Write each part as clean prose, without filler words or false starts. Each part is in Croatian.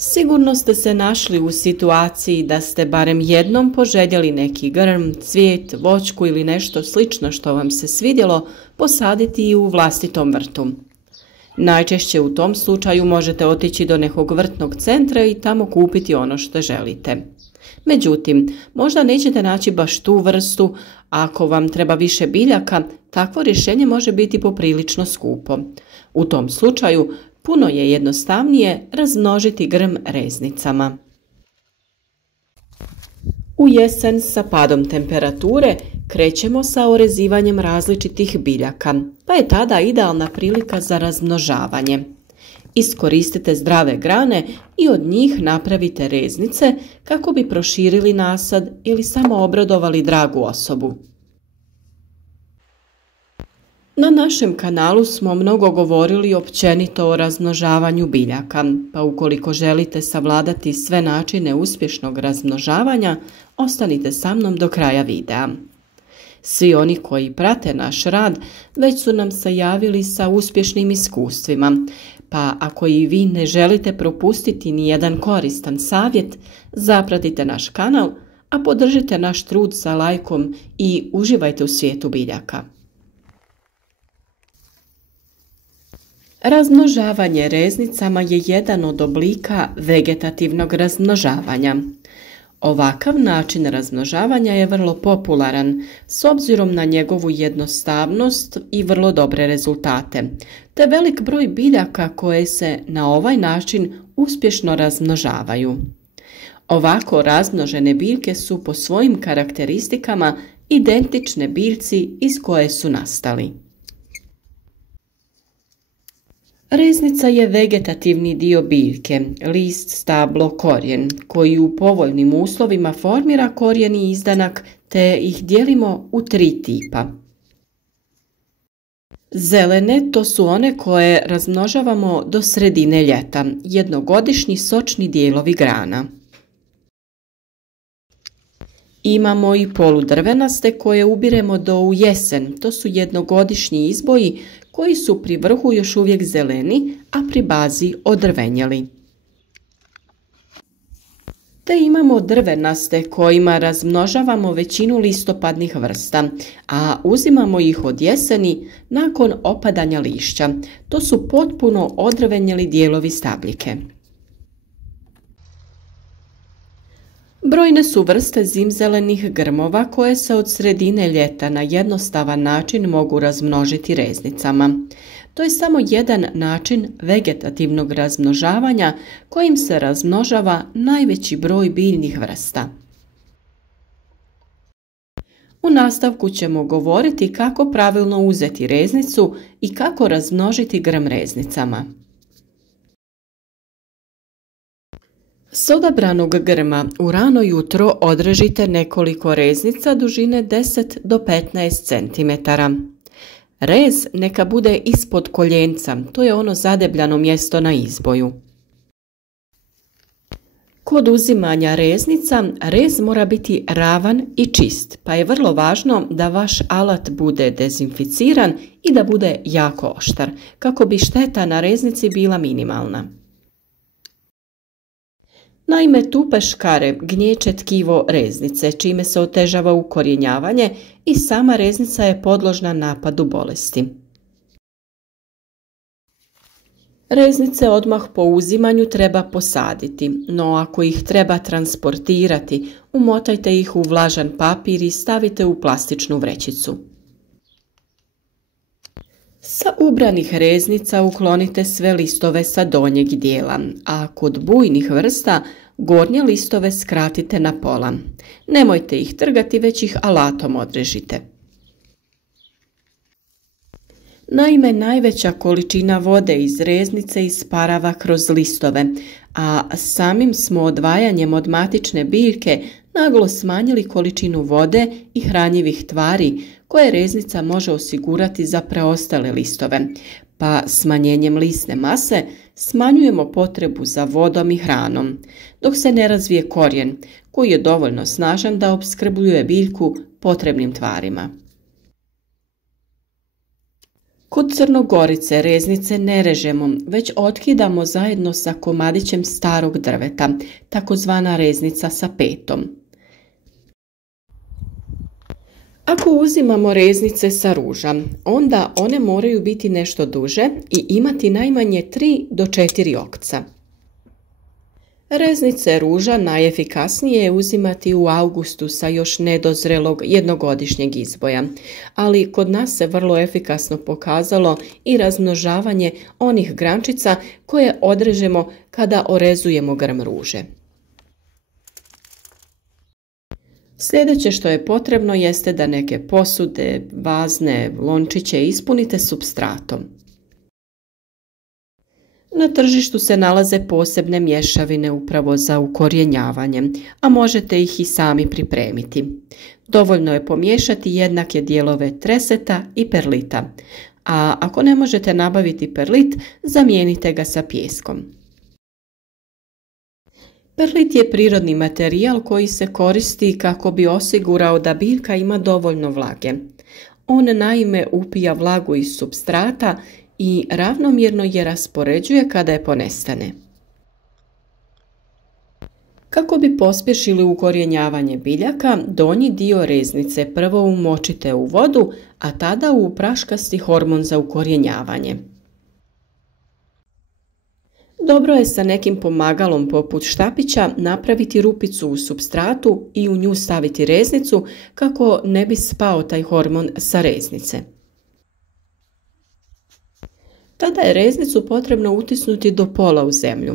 Sigurno ste se našli u situaciji da ste barem jednom poželjeli neki grm, cvijet, voćku ili nešto slično što vam se svidjelo posaditi i u vlastitom vrtu. Najčešće u tom slučaju možete otići do nekog vrtnog centra i tamo kupiti ono što želite. Međutim, možda nećete naći baš tu vrstu, a ako vam treba više biljaka, takvo rješenje može biti poprilično skupo. U tom slučaju, puno je jednostavnije razmnožiti grm reznicama. U jesen sa padom temperature krećemo sa orezivanjem različitih biljaka, pa je tada idealna prilika za razmnožavanje. Iskoristite zdrave grane i od njih napravite reznice kako bi proširili nasad ili samo obradovali dragu osobu. Na našem kanalu smo mnogo govorili općenito o razmnožavanju biljaka, pa ukoliko želite savladati sve načine uspješnog razmnožavanja, ostanite sa mnom do kraja videa. Svi oni koji prate naš rad već su nam se javili sa uspješnim iskustvima, pa ako i vi ne želite propustiti ni jedan koristan savjet, zapratite naš kanal, a podržite naš trud sa lajkom i uživajte u svijetu biljaka. Razmnožavanje reznicama je jedan od oblika vegetativnog razmnožavanja. Ovakav način razmnožavanja je vrlo popularan s obzirom na njegovu jednostavnost i vrlo dobre rezultate, te velik broj biljaka koje se na ovaj način uspješno razmnožavaju. Ovako razmnožene biljke su po svojim karakteristikama identične biljci iz koje su nastali. Reznica je vegetativni dio biljke, list, stablo, korijen, koji u povoljnim uslovima formira korijeni izdanak te ih dijelimo u 3 tipa. Zelene to su one koje razmnožavamo do sredine ljeta, jednogodišnji sočni dijelovi grana. Imamo i poludrvenaste koje ubiremo do u jesen, to su jednogodišnji izboji koji su pri vrhu još uvijek zeleni, a pri bazi odrvenjeli. Te imamo drvenaste kojima razmnožavamo većinu listopadnih vrsta, a uzimamo ih od jeseni nakon opadanja lišća. To su potpuno odrvenjeli dijelovi stabljike. Brojne su vrste zimzelenih grmova koje se od sredine ljeta na jednostavan način mogu razmnožiti reznicama. To je samo jedan način vegetativnog razmnožavanja kojim se razmnožava najveći broj biljnih vrsta. U nastavku ćemo govoriti kako pravilno uzeti reznicu i kako razmnožiti grm reznicama. S odabranog grma u rano jutro odrežite nekoliko reznica dužine 10 do 15 cm. Rez neka bude ispod koljenca, to je ono zadebljano mjesto na izboju. Kod uzimanja reznica, rez mora biti ravan i čist, pa je vrlo važno da vaš alat bude dezinficiran i da bude jako oštar, kako bi šteta na reznici bila minimalna. Naime, tupe škare gnječe tkivo reznice, čime se otežava ukorijenjavanje i sama reznica je podložna napadu bolesti. Reznice odmah po uzimanju treba posaditi, no ako ih treba transportirati, umotajte ih u vlažan papir i stavite u plastičnu vrećicu. Sa ubranih reznica uklonite sve listove sa donjeg dijela, a kod bujnih vrsta gornje listove skratite na pola. Nemojte ih trgati, već ih alatom odrežite. Naime, najveća količina vode iz reznice isparava kroz listove, a samim smo odvajanjem od matične biljke naglo smanjili količinu vode i hranjivih tvari koje reznica može osigurati za preostale listove, pa smanjenjem lisne mase smanjujemo potrebu za vodom i hranom, dok se ne razvije korijen koji je dovoljno snažan da opskrbljuje biljku potrebnim tvarima. Kod crnogorice reznice ne režemo, već otkidamo zajedno sa komadićem starog drveta, takozvana reznica sa petom. Ako uzimamo reznice sa ruža, onda one moraju biti nešto duže i imati najmanje 3 do 4 okca. Reznice ruža najefikasnije je uzimati u augustu sa još nedozrelog jednogodišnjeg izboja, ali kod nas se vrlo efikasno pokazalo i razmnožavanje onih grančica koje odrežemo kada orezujemo grm ruže. Sljedeće što je potrebno jeste da neke posude, vazne, lončiće ispunite supstratom. Na tržištu se nalaze posebne mješavine upravo za ukorjenjavanje, a možete ih i sami pripremiti. Dovoljno je pomiješati jednake dijelove treseta i perlita, a ako ne možete nabaviti perlit, zamijenite ga sa pijeskom. Perlit je prirodni materijal koji se koristi kako bi osigurao da biljka ima dovoljno vlage. On naime upija vlagu iz supstrata i ravnomjerno je raspoređuje kada je ponestane. Kako bi pospješili ukorjenjavanje biljaka, donji dio reznice prvo umočite u vodu, a tada u praškasti hormon za ukorjenjavanje. Dobro je sa nekim pomagalom poput štapića napraviti rupicu u supstratu i u nju staviti reznicu kako ne bi spao taj hormon sa reznice. Tada je reznicu potrebno utisnuti do pola u zemlju.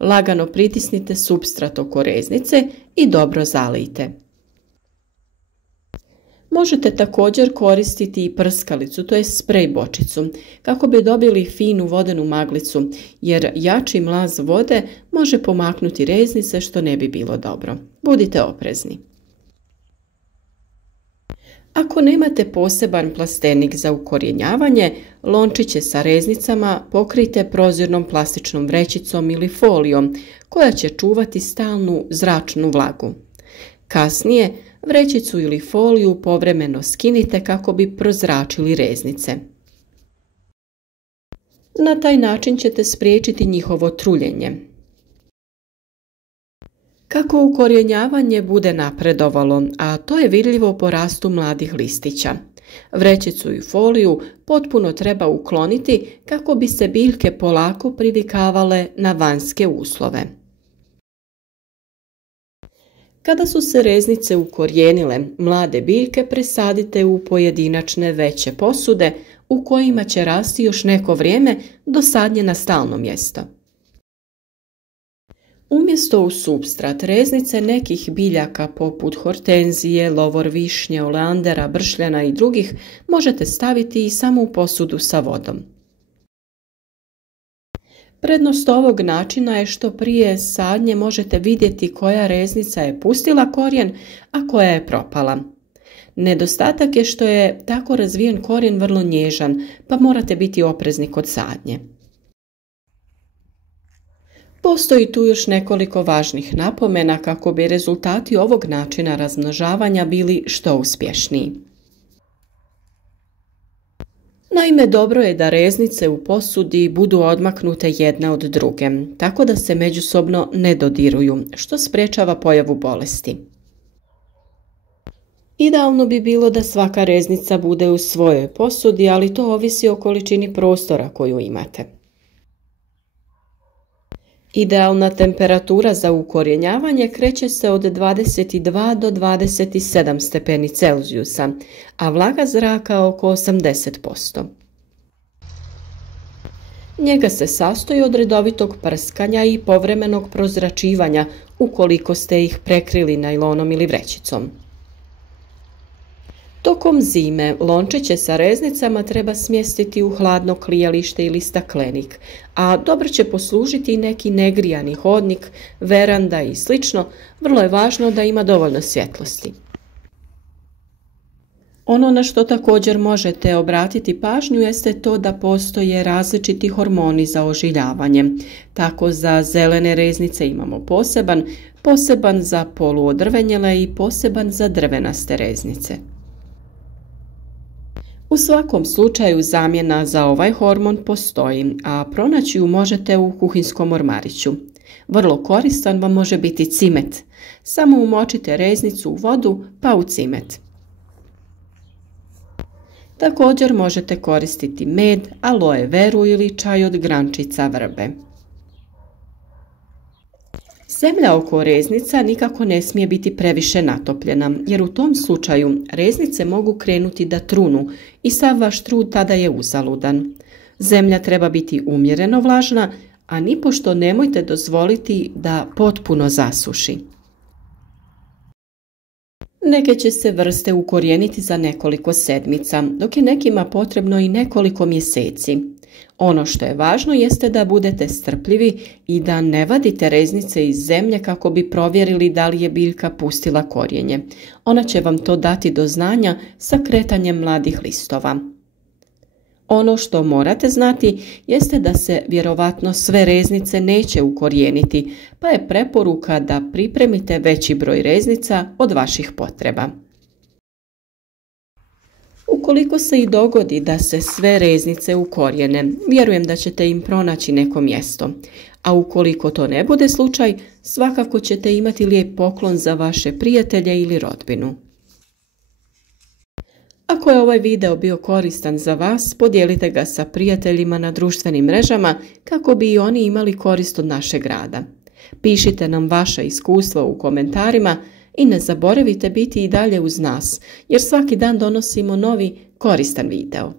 Lagano pritisnite supstrat oko reznice i dobro zalijte. Možete također koristiti i prskalicu, to je sprej bočicu, kako bi dobili finu vodenu maglicu, jer jači mlaz vode može pomaknuti reznice što ne bi bilo dobro. Budite oprezni. Ako nemate poseban plastenik za ukorjenjavanje, lončiće sa reznicama pokrijte prozirnom plastičnom vrećicom ili folijom koja će čuvati stalnu zračnu vlagu. Kasnije vrećicu ili foliju povremeno skinite kako bi prozračili reznice. Na taj način ćete spriječiti njihovo truljenje. Kako ukorjenjavanje bude napredovalo, a to je vidljivo po rastu mladih listića. Vrećicu i foliju potpuno treba ukloniti kako bi se biljke polako privikavale na vanjske uslove. Kada su se reznice ukorijenile, mlade biljke presadite u pojedinačne veće posude u kojima će rasti još neko vrijeme do sadnje na stalno mjesto. Umjesto u supstrat reznice nekih biljaka poput hortenzije, lovor višnje, oleandera, bršljana i drugih možete staviti i samo u posudu sa vodom. Prednost ovog načina je što prije sadnje možete vidjeti koja reznica je pustila korijen, a koja je propala. Nedostatak je što je tako razvijen korijen vrlo nježan, pa morate biti oprezni kod sadnje. Postoji tu još nekoliko važnih napomena kako bi rezultati ovog načina razmnožavanja bili što uspješniji. Naime, dobro je da reznice u posudi budu odmaknute jedna od druge, tako da se međusobno ne dodiruju, što sprečava pojavu bolesti. Idealno bi bilo da svaka reznica bude u svojoj posudi, ali to ovisi o količini prostora koju imate. Idealna temperatura za ukorjenjavanje kreće se od 22 do 27 stepeni Celzijusa, a vlaga zraka oko 80%. Njega se sastoji od redovitog prskanja i povremenog prozračivanja ukoliko ste ih prekrili najlonom ili vrećicom. Tokom zime lončiće sa reznicama treba smjestiti u hladno klijalište ili staklenik, a dobro će poslužiti i neki negrijani hodnik, veranda i sl. Vrlo je važno da ima dovoljno svjetlosti. Ono na što također možete obratiti pažnju jeste to da postoje različiti hormoni za ožiljavanje. Tako za zelene reznice imamo poseban za poluodrvenjele i poseban za drvenaste reznice. U svakom slučaju zamjena za ovaj hormon postoji, a pronaći ju možete u kuhinskom ormariću. Vrlo koristan vam može biti cimet. Samo umočite reznicu u vodu pa u cimet. Također možete koristiti med, aloe veru ili čaj od grančica vrbe. Zemlja oko reznica nikako ne smije biti previše natopljena, jer u tom slučaju reznice mogu krenuti da trunu i sav vaš trud tada je uzaludan. Zemlja treba biti umjereno vlažna, a nipošto nemojte dozvoliti da potpuno zasuši. Neke će se vrste ukorijeniti za nekoliko sedmica, dok je nekima potrebno i nekoliko mjeseci. Ono što je važno jeste da budete strpljivi i da ne vadite reznice iz zemlje kako bi provjerili da li je biljka pustila korijenje. Ona će vam to dati do znanja sa kretanjem mladih listova. Ono što morate znati jeste da se vjerovatno sve reznice neće ukorijeniti, pa je preporuka da pripremite veći broj reznica od vaših potreba. Ukoliko se i dogodi da se sve reznice ukorijene, vjerujem da ćete im pronaći neko mjesto. A ukoliko to ne bude slučaj, svakako ćete imati lijep poklon za vaše prijatelje ili rodbinu. Ako je ovaj video bio koristan za vas, podijelite ga sa prijateljima na društvenim mrežama kako bi i oni imali korist od našeg rada. Pišite nam vaša iskustva u komentarima i ne zaboravite biti i dalje uz nas, jer svaki dan donosimo novi koristan video.